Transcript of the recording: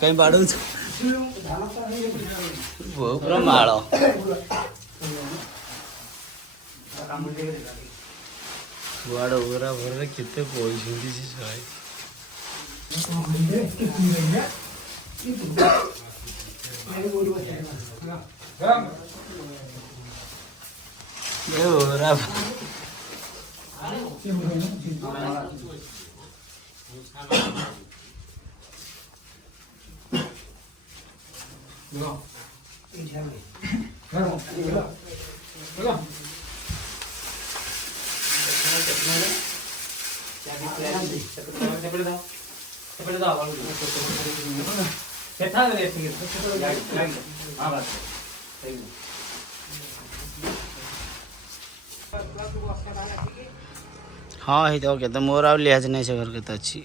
कहीं बाड़ू पूरा माड़ गुआड़ उगरा भर केते पइसुंदी से सहाय ओरा हाँ ही तो कहते मोर आ लिहाज नहीं से घर के अच्छी